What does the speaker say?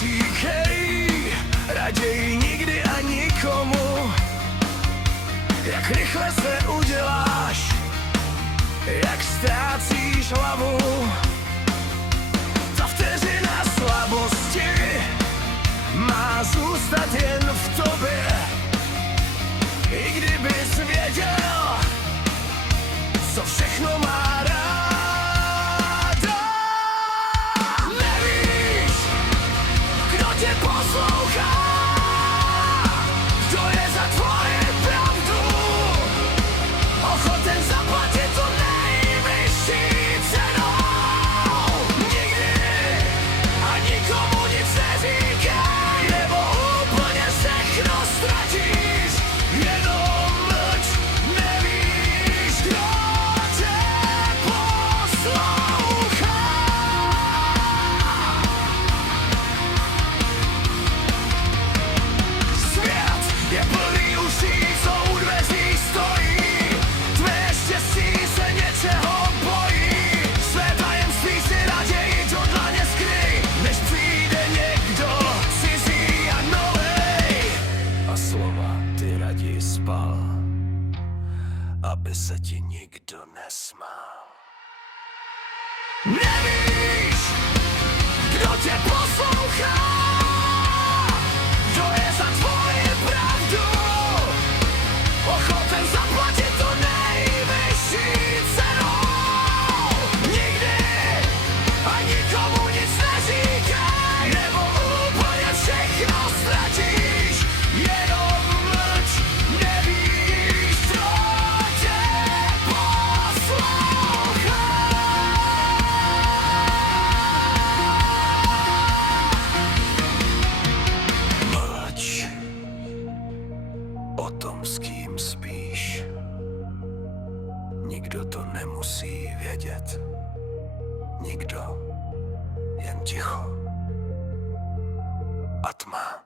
Neříkej raději nikdy a nikomu, jak rychle se uděláš, jak ztrácíš hlavu. Ta vteřina slabosti má zůstat jen v tobě. I kdybys věděl, co všechno má ráda. Nevíš, kdo tě poslouchá, kdo je za tvoji pravdu ochoten zaplatit to nejvyšší cenou. Nikdy a nikomu nic neříkej, nebo úplně všechno ztratíš. Jenom mlč, nevíš, kdo tě poslouchá. Svět je plný uší, co u dveří stojí. Tvé štěstí se něčeho bojí. Své tajemství si raději do dlaně skryj, než přijde někdo cizí a novej. A slova ty raději spal, aby se ti nikdo nesmál. Nevíš, kdo tě poslouchá, kdo je za tvoji pravdu ochoten zaplatit to nejvyšší cenou. Nikdy a nikomu nic neříkej, nebo úplně všechno ztratíš. Jenom mlč, nevíš, kdo tě poslouchá. Mlč o tom, s kým spíš. Nikdo to nemusí vědět. Nikdo, jen ticho a tma.